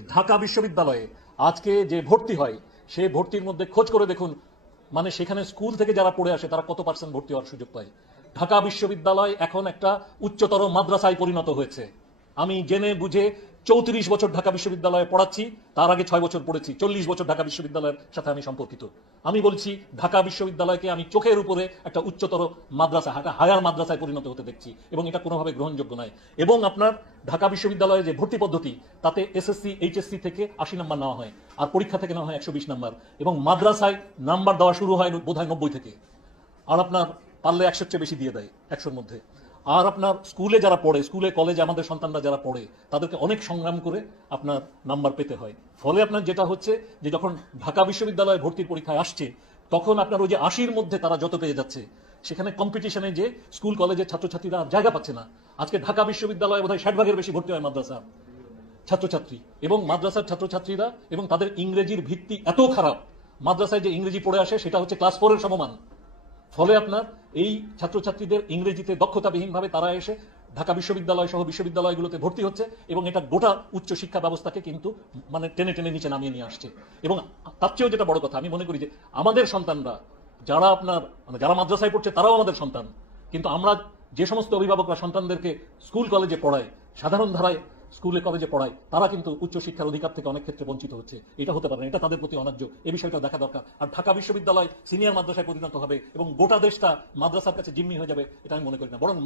ঢাকা বিশ্ববিদ্যালয়ে আজকে যে ভর্তি হয় সে ভর্তির মধ্যে খোঁজ করে দেখুন মানে সেখানে স্কুল থেকে যারা পড়ে আসে, তারা কত পার্সেন্ট ভর্তি হওয়ার সুযোগ পায়। ঢাকা বিশ্ববিদ্যালয় এখন একটা উচ্চতর মাদ্রাসায় পরিণত হয়েছে। আমি জেনে বুঝে চৌত্রিশ বছর ঢাকা বিশ্ববিদ্যালয়ে পড়াচ্ছি, তার আগে ছয় বছর পড়েছি, চল্লিশ বছর ঢাকা বিশ্ববিদ্যালয়ের সাথে আমি সম্পর্কিত। আমি বলছি, ঢাকা বিশ্ববিদ্যালয়কে আমি চোখের উপরে একটা উচ্চতর মাদ্রাসা, একটা হায়ার মাদ্রাসায় পরিণত হতে দেখছি, এবং এটা কোনোভাবে গ্রহণযোগ্য নয়। এবং আপনার ঢাকা বিশ্ববিদ্যালয়ে যে ভর্তি পদ্ধতি, তাতে এসএসসি, এইচএসসি থেকে আশি নাম্বার নেওয়া হয়, আর পরীক্ষা থেকে নেওয়া হয় একশো বিশ নাম্বার, এবং মাদ্রাসায় নাম্বার দেওয়া শুরু হয় বোধহয় নব্বই থেকে। আর আপনার পারলে একশোর চেয়ে বেশি দিয়ে দেয়, একশোর মধ্যে। আর আপনার স্কুলে যারা পড়ে, স্কুলে, কলেজে আমাদের সন্তানরা যারা পড়ে, তাদেরকে অনেক সংগ্রাম করে আপনার নাম্বার পেতে হয়। ফলে আপনার যেটা হচ্ছে যে যখন ঢাকা বিশ্ববিদ্যালয়ে ভর্তির পরীক্ষায় আসছে, তখন আপনার ওই যে আশির মধ্যে তারা যত পেয়ে যাচ্ছে, সেখানে কম্পিটিশনে যে স্কুল, কলেজের ছাত্রছাত্রীরা জায়গা পাচ্ছে না। আজকে ঢাকা বিশ্ববিদ্যালয়ে বোধহয় ষাট ভাগের বেশি ভর্তি হয় মাদ্রাসা। ছাত্রছাত্রী এবং মাদ্রাসার ছাত্রছাত্রীরা এবং তাদের ইংরেজির ভিত্তি এত খারাপ, মাদ্রাসায় যে ইংরেজি পড়ে আসে, সেটা হচ্ছে ক্লাস ফোরের সমমান। ফলে আপনার এই ছাত্রছাত্রীদের ইংরেজিতে দক্ষতাবিহীনভাবে তারা এসে ঢাকা বিশ্ববিদ্যালয় সহ বিশ্ববিদ্যালয়গুলোতে ভর্তি হচ্ছে এবং এটা গোটা উচ্চ শিক্ষা ব্যবস্থাকে কিন্তু মানে টেনে টেনে নিচে নামিয়ে নিয়ে আসছে। এবং তার চেয়েও যেটা বড় কথা, আমি মনে করি যে আমাদের সন্তানরা, যারা আপনার মানে যারা মাদ্রাসায় পড়ছে তারাও আমাদের সন্তান। কিন্তু আমরা যে সমস্ত অভিভাবকরা সন্তানদেরকে স্কুল কলেজে পড়ায়, সাধারণ ধারায় স্কুলে, কলেজে পড়ায়, তারা কিন্তু উচ্চ শিক্ষার অধিকার থেকে অনেক ক্ষেত্রে বঞ্চিত হচ্ছে। এটা হতে পারে না, এটা তাদের প্রতি অনার্য। এই বিষয়টা দেখা দরকার। আর ঢাকা বিশ্ববিদ্যালয় সিনিয়র মাদ্রাসায় পরিণত হবে এবং গোটা দেশটা মাদ্রাসার কাছে জিম্মি হয়ে যাবে, এটা আমি মনে করি না। বরং